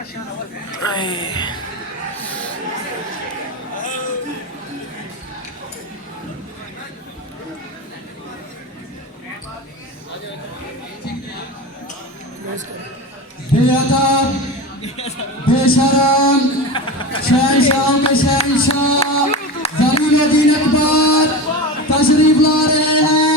बेअदब, बेशरम, शहंशाह के शहंशाह जलीलुद्दीन अकबर तशरीफ ला रहे हैं।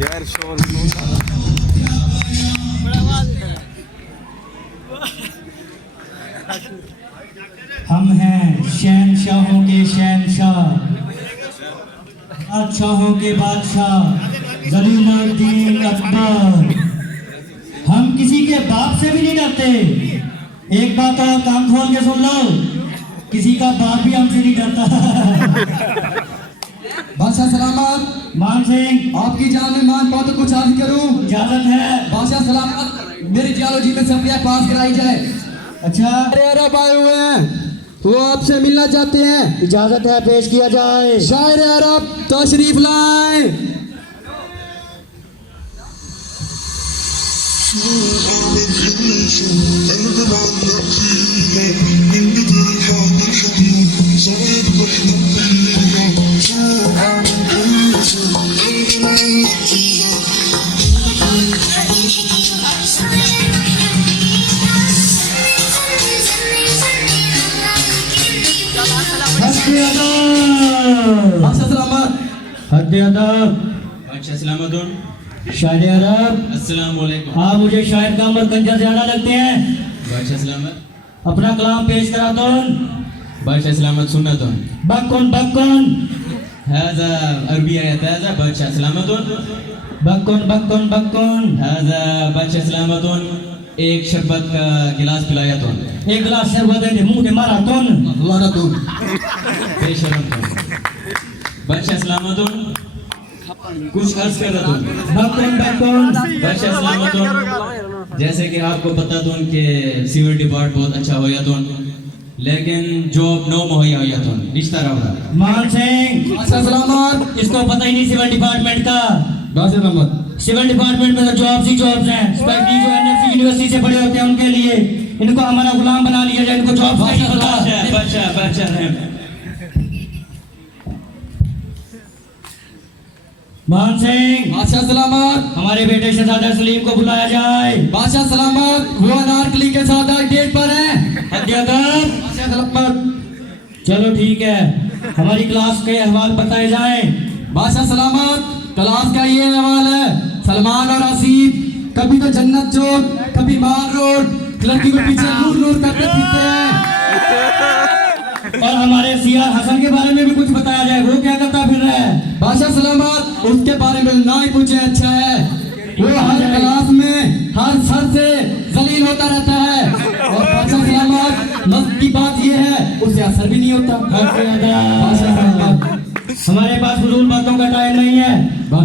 यार शोर हम हैं शहंशाहों के शहंशाह, बादशाहों के बादशाह जलीलुद्दीन अकबर। हम किसी के बाप से भी नहीं डरते। एक बात और कान खोल के सुन लो, किसी का बाप भी हमसे नहीं डरता। बादशाह सलामत। मान सिंह, आपकी जान में मान पाओ तो कुछ अर्ज करूं? इजाजत है। बादशाह सलामत, मेरी जियालॉजी में सब पास कराई जाए। अच्छा, अरब आए हुए हैं, वो आपसे मिलना चाहते हैं। इजाजत है, पेश किया जाए। शायर अरब तशरीफ लाएं। शायर अरब अस्सलाम वालेकुम। हाँ, मुझे शायर का उम्र कंजर ज्यादा लगते हैं। बादशाह सलामत, अपना कलाम पेश करा दो। बादशाह सलामत सुनना तो बक्कन बक्कन हाजा अरबी आयत हाजा बादशाह सलामत बक्कन बक्कन बक्कन हाजा बादशाह सलामत एक शरबत का गिलास पिलाया तो एक गिलास शरबत दे मुंह के मारा तो बेशरम तो बादशाह सलामत कुछ अर्ज कर रहा था। बक्कन बक्कन बादशाह सलामत, जैसे कि आपको पता तो उनके सिविल डिपार्ट बहुत अच्छा हो या तो लेकिन जॉब नो मुहैया हो या तो रिश्ता रहा। मान सिंह, बादशाह सलामत, इसको पता ही नहीं सिविल डिपार्टमेंट का। बादशाह सलामत, सिविल डिपार्टमेंट में तो जॉब्स ही जॉब्स हैं। स्पेशली जो एनएफसी यूनिवर्सिटी से पढ़े होते हैं उनके लिए, इनको हमारा गुलाम बना लिया जाए। इनको जॉब नहीं पता। बादशाह है। मान सिंह, बादशाह सलामत, हमारे बेटे शहजादा सलीम को बुलाया जाए। बादशाह सलामत, वो अनारकली के साथ आज डेट पर हैं। बादशाह सलामत, चलो ठीक है, हमारी क्लास के अहवाल बताए जाएं। बादशाह सलामत, क्लास का ये अहवाल है, सलमान और आसिफ कभी तो जन्नत चौक, कभी माल रोड लड़की के पीछे नूर नूर करते फिरते हैं। और हमारे सियार हसन के बारे में भी कुछ बताया जाए, वो क्या करता फिर रहा है। बादशाह सलामत, उसके बारे में ना ही पूछे अच्छा है। वो हर क्लास में हर सर से जलील होता रहता है। और बादशाह सलामत, मस्त की बात ये है, उसे असर भी नहीं होता। बादशाह सलामत, हमारे पास फजूल बातों का टाइम नहीं है,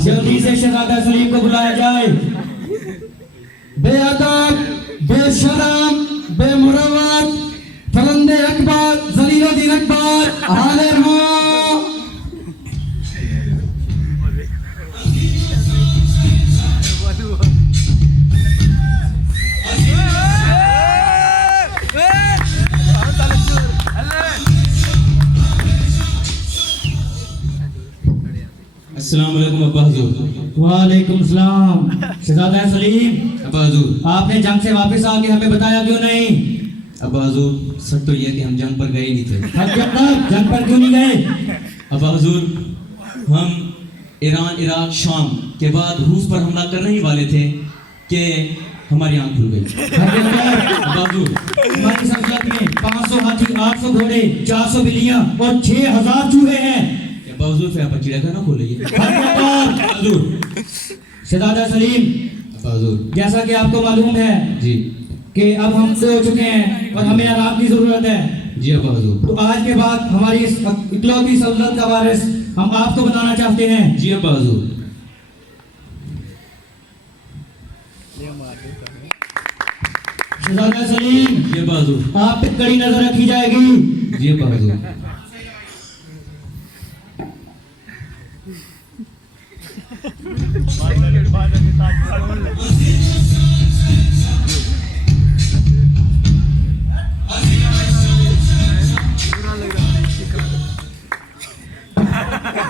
जल्दी से शहजादा सलीम को बुलाया जाए। बेअदब, बेशरम, बेमुरवत फलंदे अकबर जलीलुद्दीन अकबर हाजिर हो। अस्सलाम वालेकुम अब्बा हुजूर। वालेकुम सलाम। शहजादा सलीम, अब्बा हुजूर, आपने जंग से वापस आके हमें बताया क्यों नहीं? अब्बा हुजूर, सच तो यह कि हम जंग पर गए नहीं थे। जंग पर क्यों नहीं गए? अब्बा हुजूर, हम ईरान, इराक, शाम के बाद रूस पर हमला करने ही वाले थे कि हमारी आंख खुल गई। अब्बा हुजूर, हमारी संसद में 500 हाथी, 800 घोड़े, 400 बिल्लियां और 6000 चूहे हैं। अब्बा हुजूर, फिर आप चिड़ियाखाना खोलिए। हुजूर, शहजादा सलीम, अब्बा हुजूर, जैसा कि आपको मालूम है जी कि अब हम बड़े हो चुके हैं और हमें आराम की जरूरत है। जी अब्बा हुजूर। तो आज के बाद हमारी इस इकलौती सल्तनत का वारिस हम आपको बनाना चाहते हैं। जी अब्बा हुजूर। शहजादा सलीम, ये बहादुर, आप पे कड़ी नजर रखी जाएगी। ये बहादुर।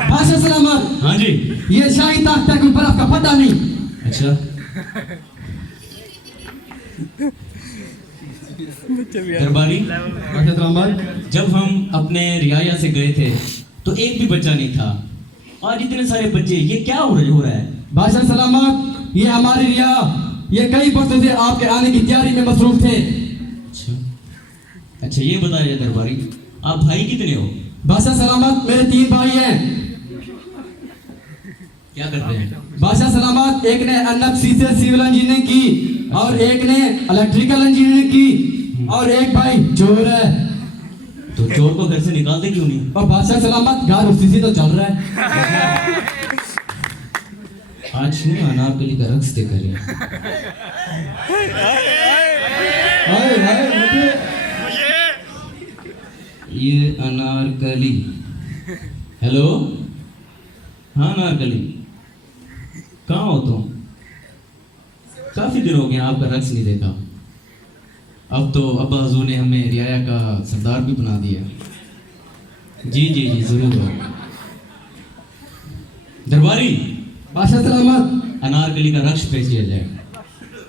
बादशाह सलामत, हाँ जी। ये शाही ताकत है, कोई बर्फ का पता नहीं। अच्छा, दरबारी, बादशाह सलामत, जब हम अपने रियाया से गए थे तो एक भी बच्चा नहीं था। आज इतने सारे बच्चे, ये क्या हो रहा है? बादशाह सलामत, ये हमारी रिया, ये कई वर्षों से आपके आने की तैयारी में मसरूफ थे। अच्छा, ये बताइए दरबारी, आप भाई कितने हो? बादशाह सलामत, मेरे 3 भाई हैं। क्या करते हैं? बादशाह सलामत, एक ने एनएफसी से सिविल इंजीनियरिंग की और एक ने इलेक्ट्रिकल इंजीनियरिंग की और एक भाई चोर है। तो चोर को घर से निकालते क्यों नहीं? और बादशाह सलामत, घर उसी से तो चल रहा है। आज क्यों अनारकली का रक्स देखा रहे? ये अनारकली, हेलो, हाँ अनारकली, कहाँ हो तुम? काफी दिन हो गए आपका रक्स नहीं देखा। अब तो अब्बा हजूर ने हमें रियाया का सरदार भी बना दिया। जी जी जी जरूर। दरबारी, बादशाह सलामत, अनारकली का रक्स पेश किया जाए।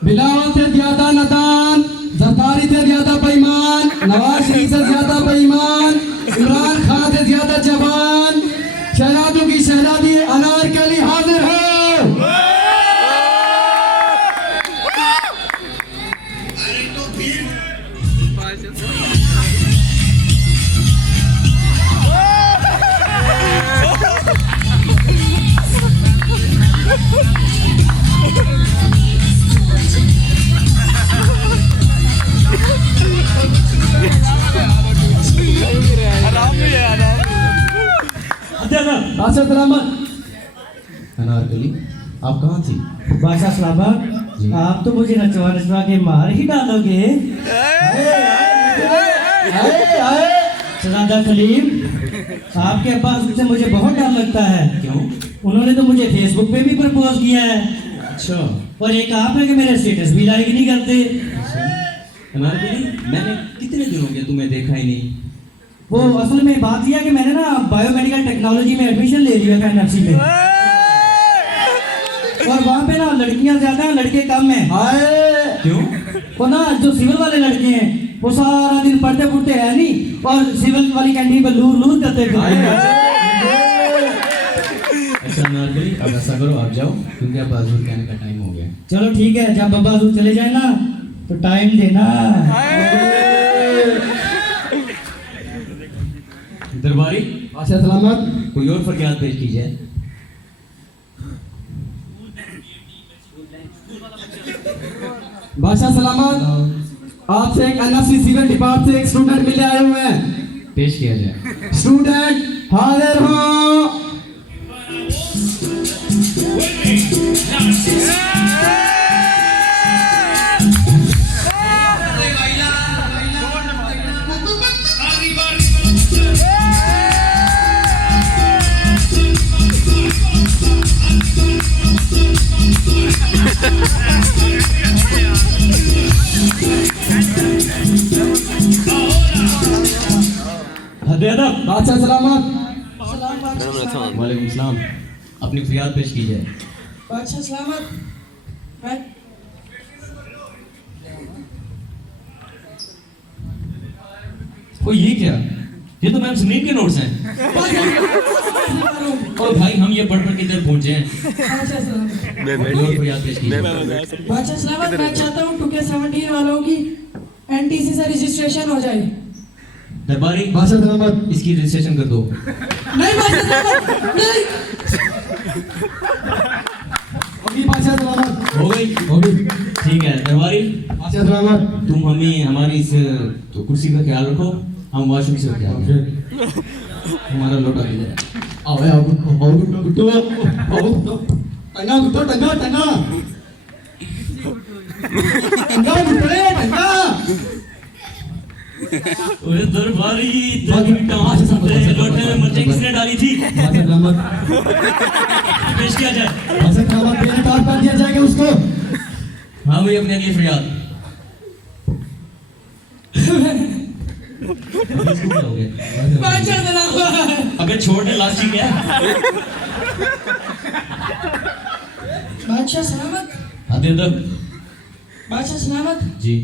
बिलावल से ज्यादा नदान, जरदारी से ज्यादा बेईमान, नवाज शरीफ से ज्यादा बेईमान, इमरान खान से ज्यादा जवान, शहजादों की शहजादी अनारकली हाजिर हो। बादशाह सलामत, अनारकली, आप कहाँ थी? बादशाह सलामत, आप तो मुझे नचवा नचवा के मार ही डालोगे। शहजादा सलीम, आपके अब्बा से मुझे बहुत डर लगता है। क्यों? उन्होंने तो मुझे फेसबुक पे भी प्रपोज किया है अच्छा, और एक आप है कि मेरे स्टेटस भी लाइक नहीं करते। अनारकली, मैंने कितने दिन हो गए तुम्हें देखा ही नहीं। वो असल में बात यह है कि मैंने ना बायोमेडिकल टेक्नोलॉजी में एडमिशन ले लिया था एनएफसी में, और वहाँ पे ना लड़कियाँ ज्यादा हैं, लड़के कम हैं। क्यों? वो ना जो सिविल वाले लड़के हैं वो सारा दिन पढ़ते पुढ़ते हैं नहीं, और सिविल वाली कैंटीन पर लूर लूर करते फिरते हैं। अच्छा अनारकली, अब ऐसा करो, आप जाओ क्योंकि अब हजूर के आने का टाइम हो गया। चलो ठीक है, जब बाबा हजूर चले जाए ना तो टाइम देना। दरबारी, बादशाह सलामत, कोई और फरियाद पेश की जाए। बादशाह सलामत, आपसे एक एनएफसी सिविल डिपार्टमेंट से एक स्टूडेंट मिलने आए हुए हैं। पेश किया जाए। स्टूडेंट हाजिर हो। बादशाह सलामत, वालेकुम सलाम, अपनी फरियाद पेश की जाए। बादशाह सलामत, मैं ओ ये क्या? ये तो मैम समीम के नोट्स हैं। और भाई हम ये पढ़ पढ़ के इधर पहुंचे हैं। बादशाह सलामत, कोई और फरियाद पेश की जाए। बादशाह सलामत, मैं चाहता हूँ 2K17 वालों की एनटीसी से रजिस्ट्रेशन हो जाए। दरबारी, बादशाह सलामत, इसकी रजिस्ट्रेशन कर दो। नहीं बादशाह सलामत, नहीं। होगी बादशाह सलामत, हो गई? होगी। ठीक है दरबारी, बादशाह सलामत, तुम हमें हमारी इस तो कुर्सी का ख्याल रखो, हम वॉशरूम से होके आते हैं। हमारा लोटा ले जाए। आओ आओ गुट्टो, आओ गुट्टो, आओ गुट्टो, टंगा गुट्टो, टंगा टंगा, टंगा गुट्टो रे, टंगा। ओए दरबारी तेरी टांग से लोटे में मिर्ची किसने डाली थी? बादशाह सलामत पेश किया जाए। बादशाह सलामत गिरफ्तार कर दिया जाएगा उसको। हाँ भाई अपने अगली फरियाद। इसको क्या हो गया? बादशाह सलामत। अबे छोड़ दे लास्ट ही क्या? बादशाह सलामत। हाँ दे दो। बादशाह सलामत। जी।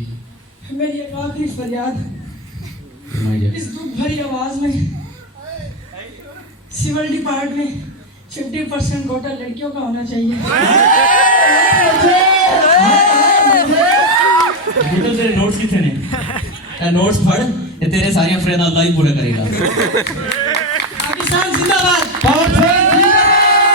मेरी एक आखिरी फरियाद फरमाइए। इस दुख भरी आवाज में सिविल डिपार्टमेंट में 50% कोटा लड़कियों का होना चाहिए। बेटा तेरे नोट्स कितने ने? नोट्स पढ़ ये तेरे सारी फरियाद अल्लाह ही पूरा करेगा। पाकिस्तान जिंदाबाद।